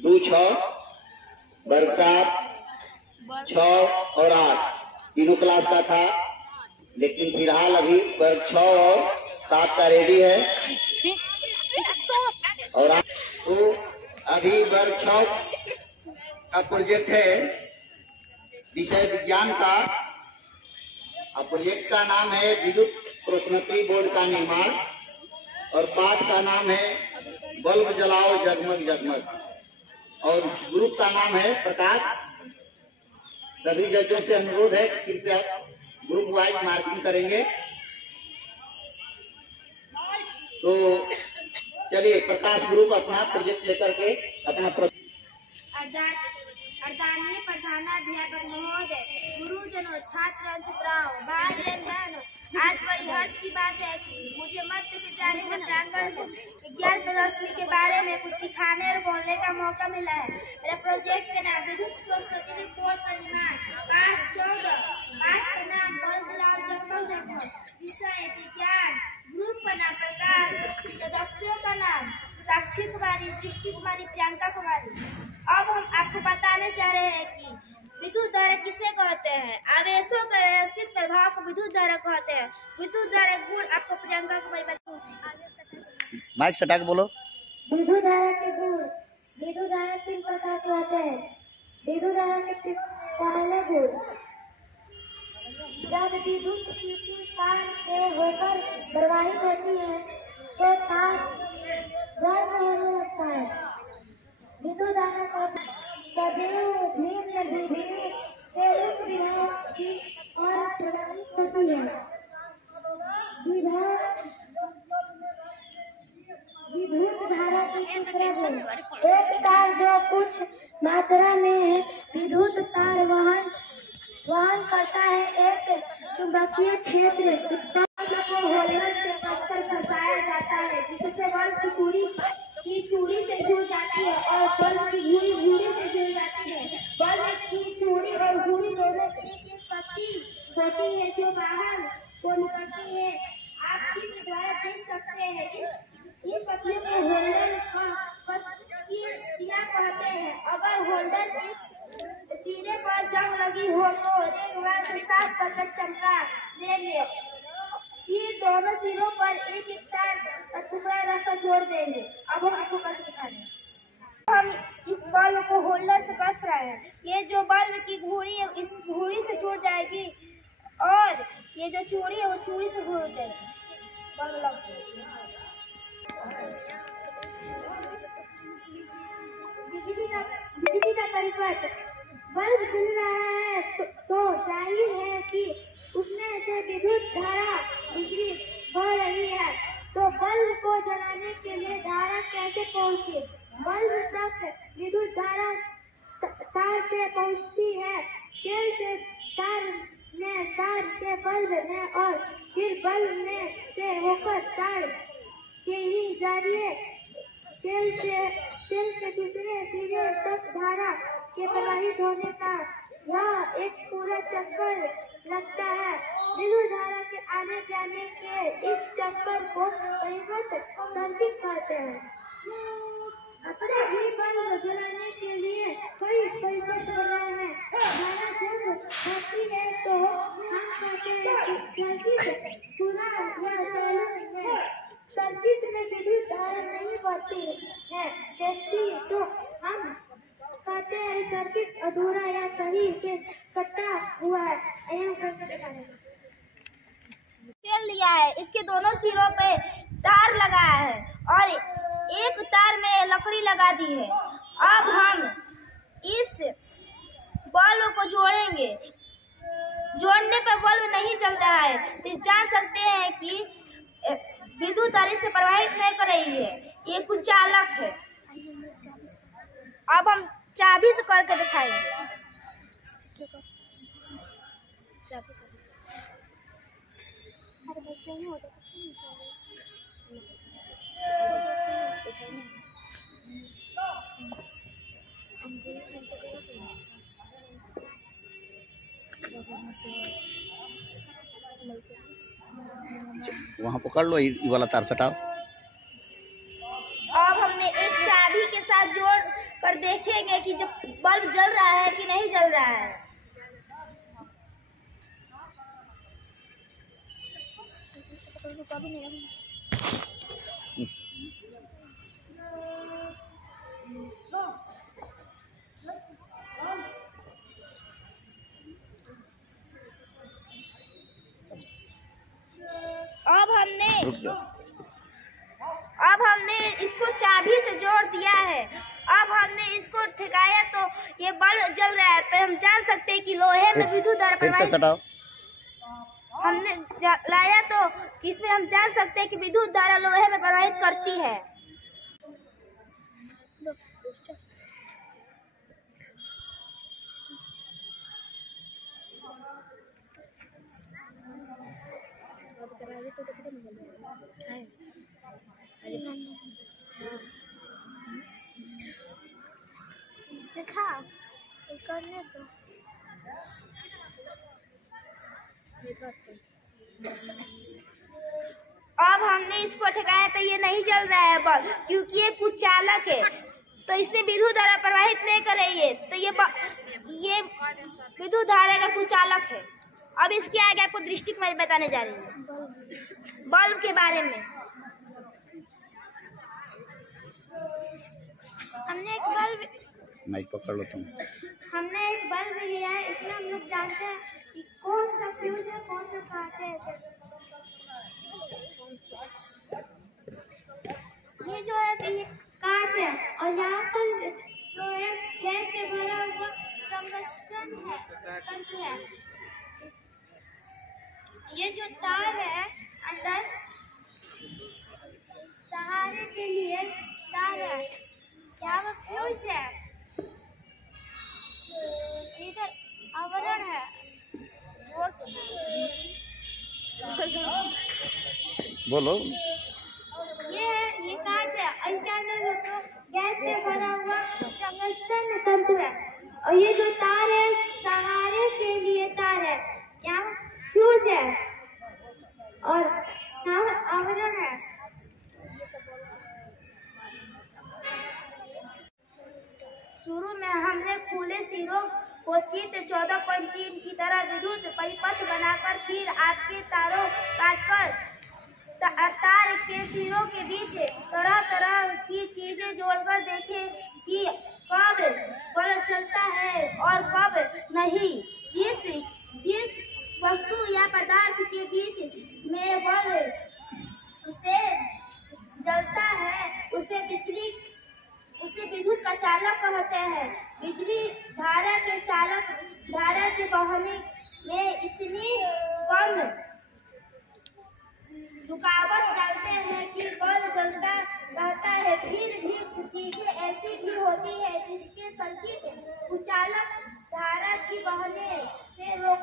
2 6 वर्ग 7 6 और 8 तीनों क्लास का था, लेकिन फिलहाल अभी वर्ग 6 और 7 का रेडी है। और तो अभी वर्ग 6 का प्रोजेक्ट है विषय विज्ञान का। प्रोजेक्ट का नाम है विद्युत प्रोष्णत्री बोर्ड का निर्माण और पाठ का नाम है बल्ब जलाओ जगमग जगमग और ग्रुप का नाम है प्रकाश। सभी जजों से अनुरोध है कृपया ग्रुप वाइज मार्किंग करेंगे। तो चलिए प्रकाश ग्रुप अपना प्रोजेक्ट लेकर के अपना आदरणीय प्रधानाध्यापक महोदय, गुरुजनों, छात्र छात्राओं, भाई बहनों, आज बड़ी हर्ष की बात है कि मुझे मध्य विद्यालय के प्रांगण में विज्ञान प्रदर्शनी के बारे में कुछ दिखाने और बोलने का मौका मिला है। मेरे प्रोजेक्ट का नाम विद्युत प्रोष्णत्री बोर्ड का निर्माण, पाठ 14, पाठ का नाम बल्ब जलाओ जगमग जगमग, विषय विज्ञान, ग्रुप का नाम प्रकाश, सदस्यों का नाम साक्षी कुमारी, दृष्टि कुमारी, प्रियंका कुमारी। अब हम आपको बताने चाह रहे हैं कि विद्युत धारा किसे कहते हैं। आवेशों के व्यवस्थित प्रभाव को विद्युत धारा कहते हैं। विद्युत धारा गुण आपको प्रियंका कुमारी बताएंगे। माइक सटा के बोलो। विद्युत धारा के गुण, विद्युत धारा 3 प्रकार के होते हैं। विद्युत धारा के पहले गुण, जब विद्युत किसी तार से होकर प्रवाहित होती है तो तार गर्म होने लगता है। विद्युत धारा का सदैव भिन्न विधि से उच्च विभव की ओर प्रवाहित होती है। विद्युत धारा की तीसरा गुण, एक तार जो कुछ मात्रा में विद्युत तार वहन करता है, एक चुंबकीय क्षेत्र उत्पाद को होल्डर से कसकर फंसाया जाता है, जिससे बल्ब की चूड़ी से जुड़ जाती है और बल्ब की घुड़ी से जुड़ जाती है। बल्ब की चूड़ी और घुड़ी दोनों एक पत्ती होती है जो बाहर को निकलती है। आप चित्र द्वारा देख सकते हैं। इस पत्तियों को होल्डर कहते हैं। अगर होल्डर के सिरे पर जंग लगी हो तो एक बार साफ करके चमका देंगे। फिर दोनों सिरों पर एक एक तार का टुकड़ा रखकर जोड़ देंगे। अब हम आपको करके दिखा रहे हैं। हम इस बल्ब को होल्डर से कस रहे हैं। ये जो बल्ब की घुड़ी है इस घुड़ी से जुड़ जाएगी और ये जो चूड़ी है वो चूड़ी से जुड़ जाएगी। बल्ब लग बिजली का परिपथ, बल्ब जल रहा है तो जाहिर है कि उसमें से विद्युत धारा बिजली बह रही है। तो बल्ब को जलाने के लिए धारा कैसे पहुंचे? बल्ब तक विद्युत धारा तार से पहुंचती है, सेल से तार से बल्ब में और फिर बल्ब में से होकर तार के ही जरिए सेल के दूसरे सिरे तक धारा के प्रवाहित होने का यह एक पूरा चक्कर लगता है। विद्युत धारा के आने जाने के इस चक्कर को परिपथ सर्किट कहते हैं। अपने भी बल्ब जलाने के लिए कई परिपथ बनाए हैं। धारा जब बढ़ती है तो हम कहते हैं कि सर्किट पूरा या चालू है। सर्किट में विद्युत धारा नहीं बढ़ती है तो हम कहते हैं सर्किट अधूरा या सही से कटा हुआ है। तेल लिया है, इसके दोनों सिरों पे तार लगाया है और एक तार में लकड़ी लगा दी है। अब हम इस बल्ब को जोड़ेंगे। जोड़ने पर बल्ब नहीं चल रहा है तो जान सकते हैं कि विद्युत धारा से प्रवाहित नहीं कर रही है, ये कुछ चालक है। अब हम चाबी से करके दिखाएंगे। वहाँ पकड़ लो, ये वाला तार सटाओ। अब हमने एक चाबी के साथ जोड़ कर पर देखेंगे कि जब बल्ब जल रहा है कि नहीं जल रहा है। अब हमने इसको चाबी से जोड़ दिया है। अब हमने इसको ठेकाया तो ये बल्ब जल रहा है। तो हम जान सकते हैं कि लोहे में विद्युत धारा प्रवाहित, हमने लाया तो इसमें हम जान सकते हैं कि विद्युत धारा लोहे में प्रवाहित करती है। देखा करने तो अब हमने इसको ठेकाया तो ये नहीं जल रहा है बल्ब, क्योंकि ये कुचालक है तो इसमें विद्युत धारा प्रवाहित नहीं कर रही है। तो ये विद्युत धारा का कुचालक है। अब इसके आगे आपको दृष्टि मैं बताने जा रही हूँ बल्ब के बारे में। हमने एक बल्ब माइक पकड़ लो तुम। हमने एक बल्ब लिया है। इसमें हम लोग जानते हैं कि कौन सा फ्यूज है, कौन सा कांच है। ये जो है ये कांच है और यहाँ पर जो है गैस से भरा हुआ टंगस्टन है। ये जो तार है अंदर सहारे के लिए तार है। यहाँ पर फ्यूज है, इधर आवरण है। बोलो। ये कांच है और इसके अंदर तो गैस से भरा हुआ टंगस्टन तंतु है और ये जो तार है सहारे के लिए तार है। यहाँ फ्यूज है और यहाँ आवरण है। शुरू में हमने खुले सिरों को चित्र 14.3 की तरह विद्युत परिपथ बनाकर फिर आपके तारों काटकर तार के सिरों के बीच तरह तरह की चीजें जोड़कर देखें कि कब बल्ब चलता है और कब नहीं। जिस वस्तु या पदार्थ के बीच में बल्ब से जलता है उसे विद्युत का चालक कहते हैं। बिजली धारा के चालक धारा के बहने में इतनी कम रुकावट डालते हैं कि बल्ब जलता रहता है। फिर भी कुछ चीजें ऐसी भी होती है जिसके सर्किट कुचालक धारा की बहने से रोक